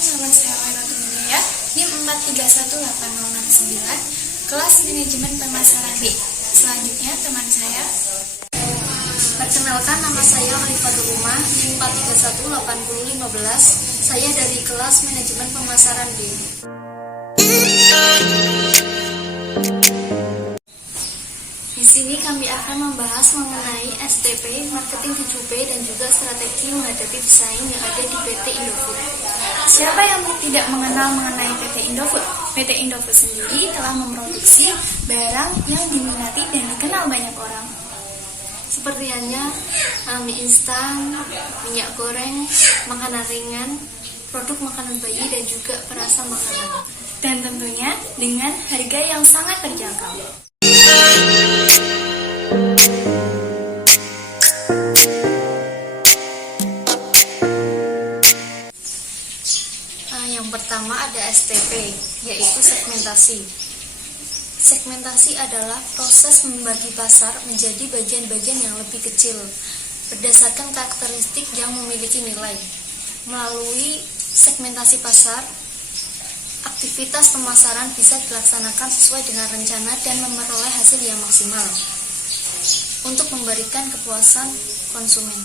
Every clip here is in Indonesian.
nama saya Wairatul Hidayah, NIM 4318069, kelas manajemen pemasaran B. Selanjutnya teman saya. Perkenalkan, nama saya Alifatul Umah, NIM 4318015. Saya dari kelas manajemen pemasaran B. Di sini kami akan membahas mengenai STP, marketing 7B, dan juga strategi menghadapi pesaing yang ada di PT Indofood. Siapa yang tidak mengenal mengenai PT Indofood? PT Indofood sendiri telah memproduksi barang yang diminati dan dikenal banyak orang. Seperti halnya mie instan, minyak goreng, makanan ringan, produk makanan bayi, dan juga perasa makanan. Dan tentunya dengan harga yang sangat terjangkau. Yang pertama ada STP, yaitu segmentasi. Segmentasi adalah proses membagi pasar menjadi bagian-bagian yang lebih kecil berdasarkan karakteristik yang memiliki nilai. Melalui segmentasi pasar, aktivitas pemasaran bisa dilaksanakan sesuai dengan rencana dan memperoleh hasil yang maksimal untuk memberikan kepuasan konsumen.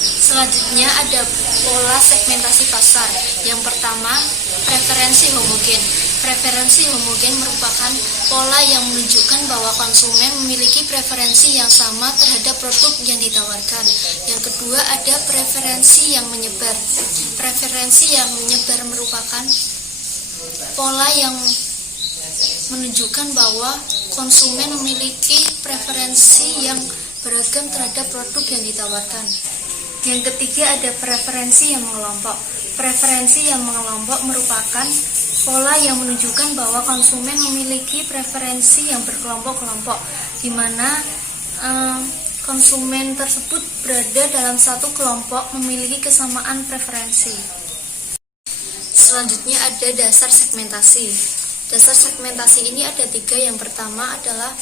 Selanjutnya ada pola segmentasi pasar. Yang pertama, preferensi homogen. Preferensi homogen merupakan pola yang menunjukkan bahwa konsumen memiliki preferensi yang sama terhadap produk yang ditawarkan. Yang kedua, ada preferensi yang menyebar. Preferensi yang menyebar merupakan pola yang menunjukkan bahwa konsumen memiliki preferensi yang beragam terhadap produk yang ditawarkan. Yang ketiga ada preferensi yang mengelompok. Preferensi yang mengelompok merupakan pola yang menunjukkan bahwa konsumen memiliki preferensi yang berkelompok-kelompok, di mana konsumen tersebut berada dalam satu kelompok memiliki kesamaan preferensi. Selanjutnya ada dasar segmentasi. Dasar segmentasi ini ada 3. Yang pertama adalah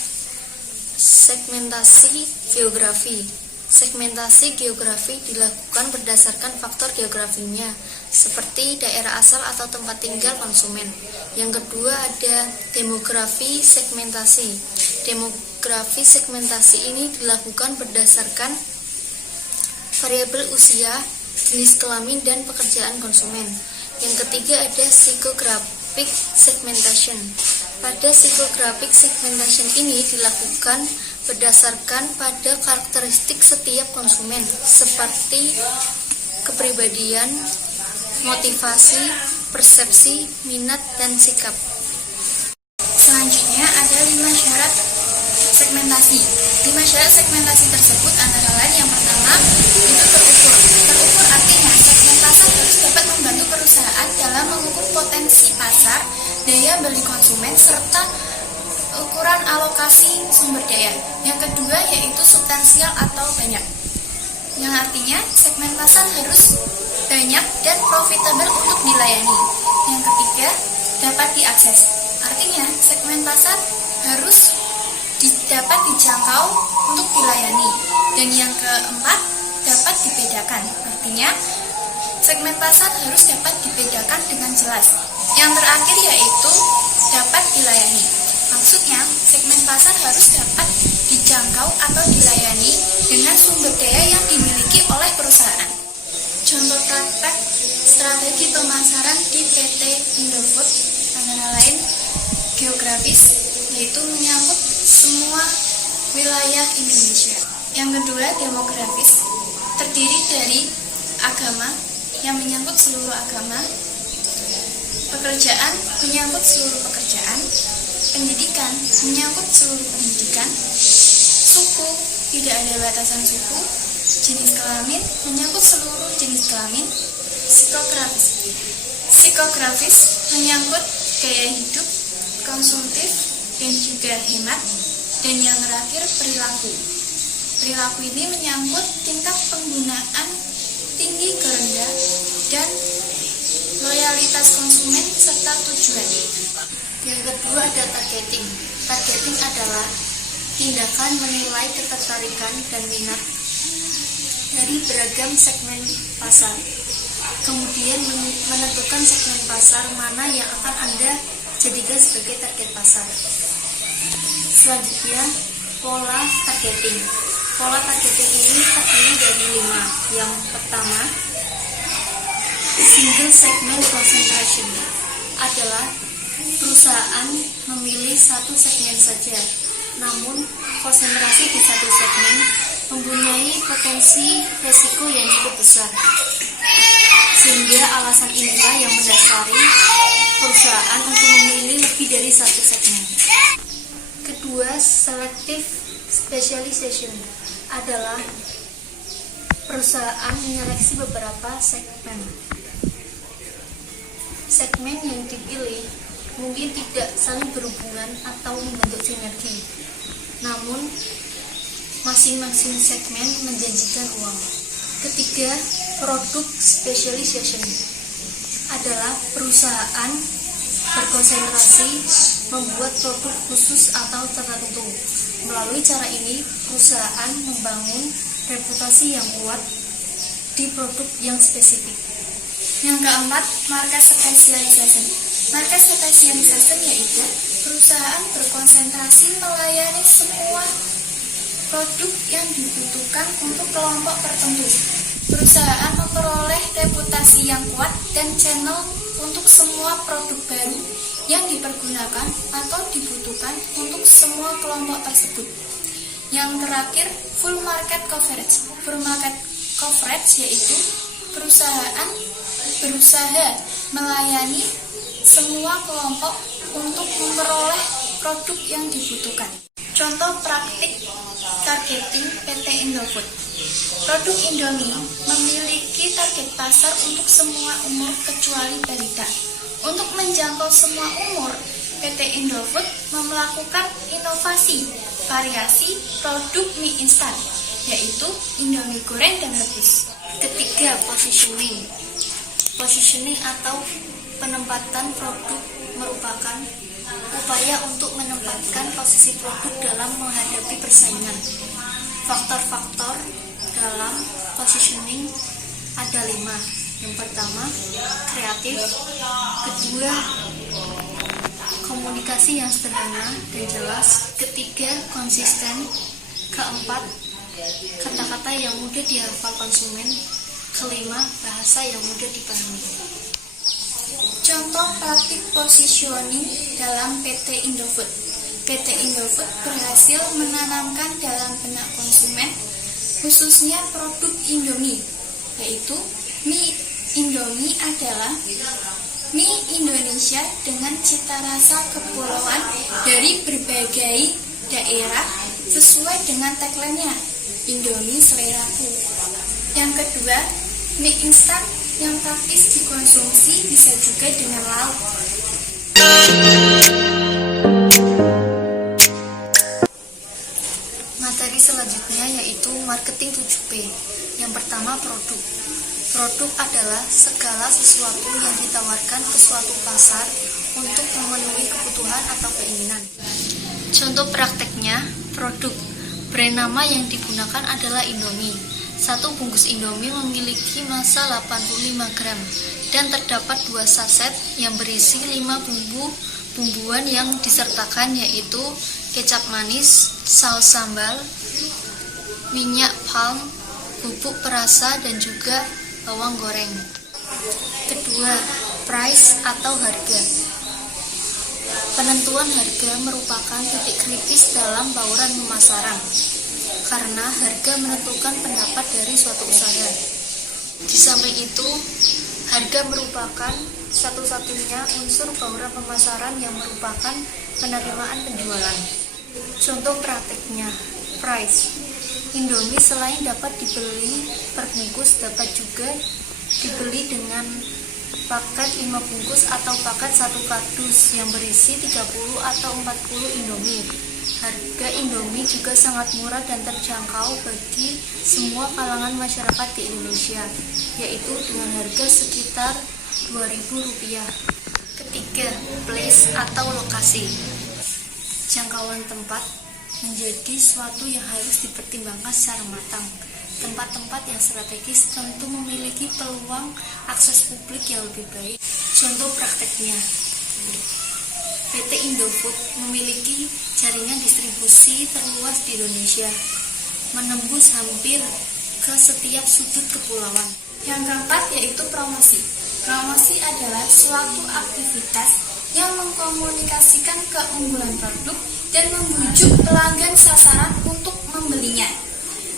segmentasi geografi. Segmentasi geografi dilakukan berdasarkan faktor geografinya, seperti daerah asal atau tempat tinggal konsumen. Yang kedua ada demografi segmentasi. Demografi segmentasi ini dilakukan berdasarkan variabel usia, jenis kelamin, dan pekerjaan konsumen. Yang ketiga ada psychographic segmentation. Pada psychographic segmentation ini dilakukan berdasarkan pada karakteristik setiap konsumen, seperti kepribadian, motivasi, persepsi, minat, dan sikap. Selanjutnya ada 5 syarat segmentasi. 5 syarat segmentasi tersebut antara lain yang pertama itu terukur. Terukur artinya segmentasi harus dapat membantu perusahaan dalam mengukur potensi pasar, daya beli konsumen, serta ukuran alokasi sumber daya. Yang kedua yaitu substansial atau banyak, yang artinya segmen pasar harus banyak dan profitable untuk dilayani. Yang ketiga dapat diakses, artinya segmen pasar harus dapat dijangkau untuk dilayani. Dan yang keempat dapat dibedakan, artinya segmen pasar harus dapat dibedakan dengan jelas. Yang terakhir yaitu dapat dilayani. Maksudnya, segmen pasar harus dapat dijangkau atau dilayani dengan sumber daya yang dimiliki oleh perusahaan. Contoh praktek strategi pemasaran di PT Indofood antara lain geografis, yaitu menyangkut semua wilayah Indonesia. Yang kedua, demografis, terdiri dari agama yang menyangkut seluruh agama, pekerjaan menyangkut seluruh pekerjaan, pendidikan menyangkut seluruh pendidikan, suku tidak ada batasan suku, jenis kelamin menyangkut seluruh jenis kelamin, psikografis menyangkut gaya hidup, konsumtif, dan juga hemat. Dan yang terakhir perilaku. Perilaku ini menyangkut tingkat penggunaan tinggi ke rendah dan loyalitas konsumen serta tujuan. Yang kedua ada targeting. Targeting adalah tindakan menilai ketertarikan dan minat dari beragam segmen pasar. Kemudian menentukan segmen pasar mana yang akan Anda jadikan sebagai target pasar. Selanjutnya, pola targeting. Pola targeting ini terdiri dari 5. Yang pertama, single segment concentration adalah perusahaan memilih satu segmen saja, namun konsentrasi di satu segmen mempunyai potensi resiko yang cukup besar, sehingga alasan inilah yang mendasari perusahaan untuk memilih lebih dari satu segmen. Kedua, selective specialization adalah perusahaan menyeleksi beberapa segmen. Segmen yang dipilih mungkin tidak saling berhubungan atau membentuk sinergi, namun masing-masing segmen menjanjikan uang. Ketiga, product specialization adalah perusahaan berkonsentrasi membuat produk khusus atau tertentu. Melalui cara ini, perusahaan membangun reputasi yang kuat di produk yang spesifik. Yang keempat, market specialization. Market specialization yaitu perusahaan berkonsentrasi melayani semua produk yang dibutuhkan untuk kelompok tertentu. Perusahaan memperoleh reputasi yang kuat dan channel untuk semua produk baru yang dipergunakan atau dibutuhkan untuk semua kelompok tersebut. Yang terakhir, full market coverage. Full market coverage yaitu perusahaan berusaha melayani semua kelompok untuk memperoleh produk yang dibutuhkan. Contoh praktik targeting PT Indofood. Produk Indomie memiliki target pasar untuk semua umur kecuali balita. Untuk menjangkau semua umur, PT Indofood melakukan inovasi variasi produk mie instan, yaitu Indomie goreng dan rebus. Ketiga, positioning. Positioning atau penempatan produk merupakan upaya untuk menempatkan posisi produk dalam menghadapi persaingan. Faktor-faktor dalam positioning ada 5. Yang pertama, kreatif. Kedua, komunikasi yang sederhana dan jelas. Ketiga, konsisten. Keempat, kata-kata yang mudah dihafal konsumen. Kelima, bahasa yang mudah dipahami. Contoh praktik positioning dalam PT Indofood. PT Indofood berhasil menanamkan dalam benak konsumen, khususnya produk Indomie, yaitu mie Indomie adalah mie Indonesia dengan cita rasa kepulauan dari berbagai daerah sesuai dengan tagline-nya, Indomie seleraku. Yang kedua, mie instan yang praktis dikonsumsi bisa juga dengan lauk. Materi selanjutnya yaitu marketing 7P. Yang pertama, produk. Produk adalah segala sesuatu yang ditawarkan ke suatu pasar untuk memenuhi kebutuhan atau keinginan. Contoh prakteknya, produk. Brand nama yang digunakan adalah Indomie. Satu bungkus Indomie memiliki massa 85 gram dan terdapat 2 saset yang berisi 5 bumbuan yang disertakan yaitu kecap manis, saus sambal, minyak palm, bubuk perasa dan juga bawang goreng. Kedua, price atau harga. Penentuan harga merupakan titik kritis dalam bauran pemasaran, karena harga menentukan pendapat dari suatu usaha. Di samping itu, harga merupakan satu-satunya unsur bauran pemasaran yang merupakan penerimaan penjualan. Contoh praktiknya, price. Indomie selain dapat dibeli per bungkus, dapat juga dibeli dengan paket 5 bungkus atau paket 1 kardus yang berisi 30 atau 40 Indomie. Harga Indomie juga sangat murah dan terjangkau bagi semua kalangan masyarakat di Indonesia, yaitu dengan harga sekitar Rp2.000. Ketiga, place atau lokasi. Jangkauan tempat menjadi suatu yang harus dipertimbangkan secara matang. Tempat-tempat yang strategis tentu memiliki peluang akses publik yang lebih baik. Contoh prakteknya, PT Indofood memiliki jaringan distribusi terluas di Indonesia, menembus hampir ke setiap sudut kepulauan. Yang keempat yaitu promosi. Promosi adalah suatu aktivitas yang mengkomunikasikan keunggulan produk dan membujuk pelanggan sasaran untuk membelinya.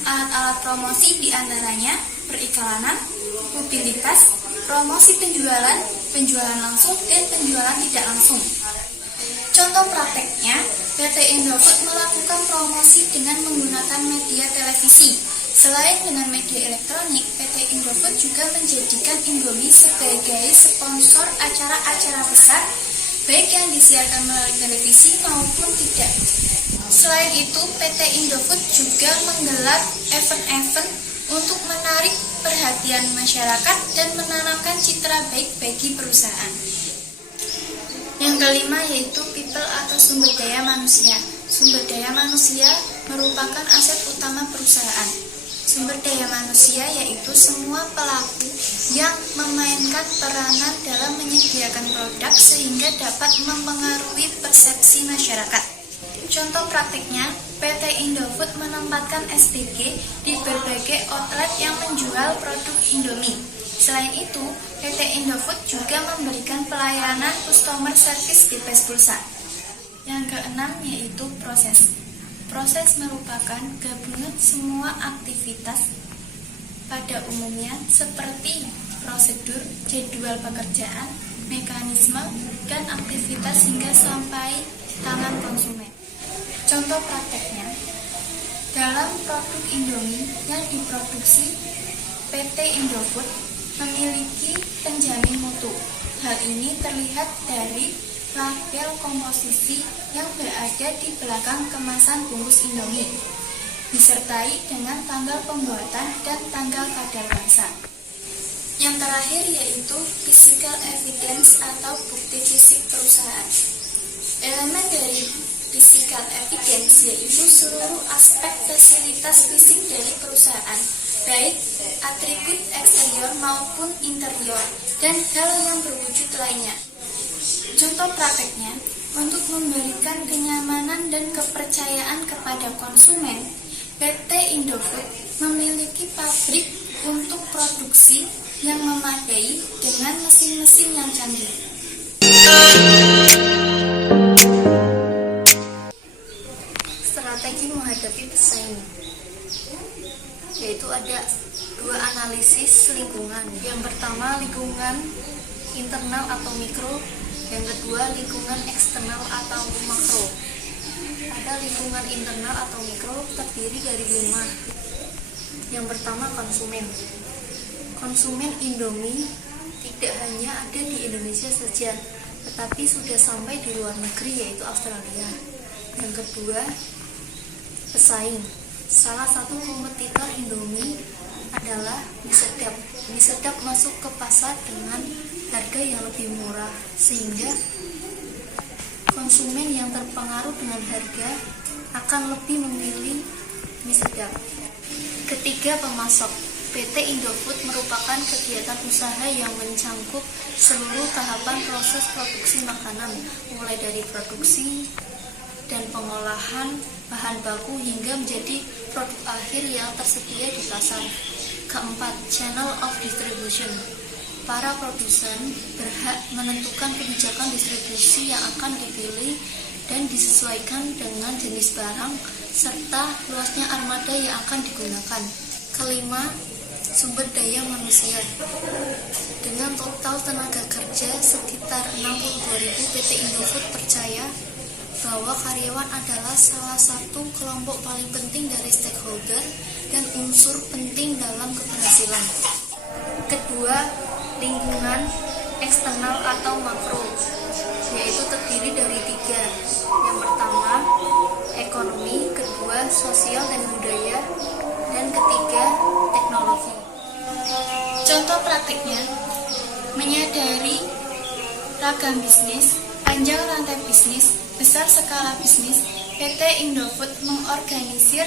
Alat-alat promosi diantaranya periklanan, publisitas, promosi penjualan, penjualan langsung, dan penjualan tidak langsung. Contoh prakteknya, PT Indofood melakukan promosi dengan menggunakan media televisi. Selain dengan media elektronik, PT Indofood juga menjadikan Indomie sebagai sponsor acara-acara besar, baik yang disiarkan melalui televisi maupun tidak. Selain itu, PT Indofood juga menggelar event-event untuk menarik perhatian masyarakat dan menanamkan citra baik bagi perusahaan. Yang kelima yaitu people atau sumber daya manusia. Sumber daya manusia merupakan aset utama perusahaan. Sumber daya manusia yaitu semua pelaku yang memainkan peranan dalam menyediakan produk sehingga dapat mempengaruhi persepsi masyarakat. Contoh praktiknya, PT Indofood menempatkan SPG di berbagai outlet yang menjual produk Indomie. Selain itu, PT Indofood juga memberikan pelayanan customer service di PES Pulsa. Yang keenam yaitu proses. Proses merupakan gabungan semua aktivitas pada umumnya seperti prosedur, jadwal pekerjaan, mekanisme, dan aktivitas hingga sampai tangan konsumen. Contoh prakteknya, dalam produk Indomie yang diproduksi PT Indofood memiliki penjamin mutu. Hal ini terlihat dari label komposisi yang berada di belakang kemasan bungkus Indomie, disertai dengan tanggal pembuatan dan tanggal kadaluarsa. Yang terakhir yaitu physical evidence atau bukti fisik perusahaan. Elemen dari physical evidence yaitu seluruh aspek fasilitas fisik dari perusahaan, baik atribut eksterior maupun interior, dan hal yang berwujud lainnya. Contoh prakteknya, untuk memberikan kenyamanan dan kepercayaan kepada konsumen, PT Indofood memiliki pabrik untuk produksi yang memadai dengan mesin-mesin yang canggih. Strategi menghadapi pesaing, yaitu ada dua analisis lingkungan. Yang pertama lingkungan internal atau mikro, yang kedua lingkungan eksternal atau makro. Pada lingkungan internal atau mikro terdiri dari 5. Yang pertama konsumen. Konsumen Indomie tidak hanya ada di Indonesia saja, tetapi sudah sampai di luar negeri yaitu Australia. Yang kedua pesaing. Salah satu kompetitor Indomie adalah mie sedap. Mie sedap masuk ke pasar dengan harga yang lebih murah, sehingga konsumen yang terpengaruh dengan harga akan lebih memilih mie sedap. Ketiga, pemasok. PT Indofood merupakan kegiatan usaha yang mencangkup seluruh tahapan proses produksi makanan, mulai dari produksi dan pengolahan bahan baku hingga menjadi produk akhir yang tersedia di pasar. Keempat, channel of distribution. Para produsen berhak menentukan kebijakan distribusi yang akan dipilih dan disesuaikan dengan jenis barang serta luasnya armada yang akan digunakan. Kelima, sumber daya manusia. Dengan total tenaga kerja sekitar 62.000, PT Indofood percaya bahwa karyawan adalah salah satu kelompok paling penting dari stakeholder dan unsur penting dalam keberhasilan. Kedua, lingkungan eksternal atau makro, yaitu terdiri dari 3. Yang pertama, ekonomi, kedua, sosial dan budaya, dan ketiga, teknologi. Contoh praktiknya, menyadari ragam bisnis, panjang rantai bisnis, besar skala bisnis, PT Indofood mengorganisir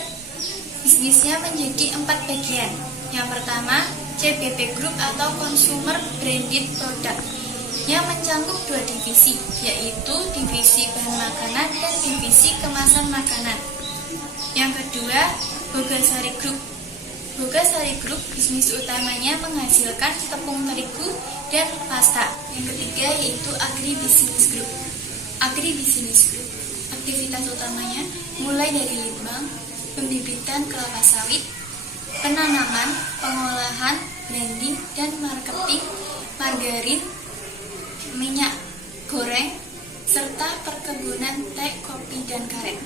Bisnisnya menjadi 4 bagian. Yang pertama, CBP Group atau Consumer Branded Product, yang mencakup 2 divisi, yaitu divisi bahan makanan dan divisi kemasan makanan. Yang kedua, Bogasari Group. Bogasari Group bisnis utamanya menghasilkan tepung terigu dan pasta. Yang ketiga yaitu Agribusiness Group. Agribusiness Group aktivitas utamanya mulai dari litbang, pembibitan kelapa sawit, penanaman, pengolahan, branding, dan marketing margarin, minyak goreng, serta perkebunan teh, kopi, dan karet.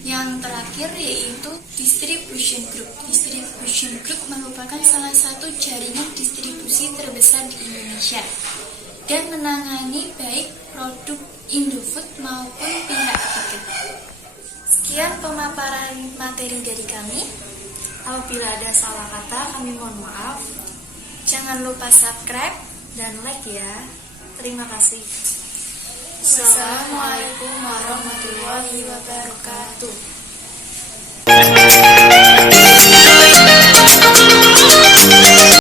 Yang terakhir yaitu Distribution Group. Distribution Group merupakan salah satu jaringan distribusi terbesar di Indonesia dan menangani baik produk Indofood maupun pihak ketiga. Sekian pemaparan materi dari kami. Apabila ada salah kata, kami mohon maaf. Jangan lupa subscribe dan like ya. Terima kasih. Assalamualaikum warahmatullahi wabarakatuh.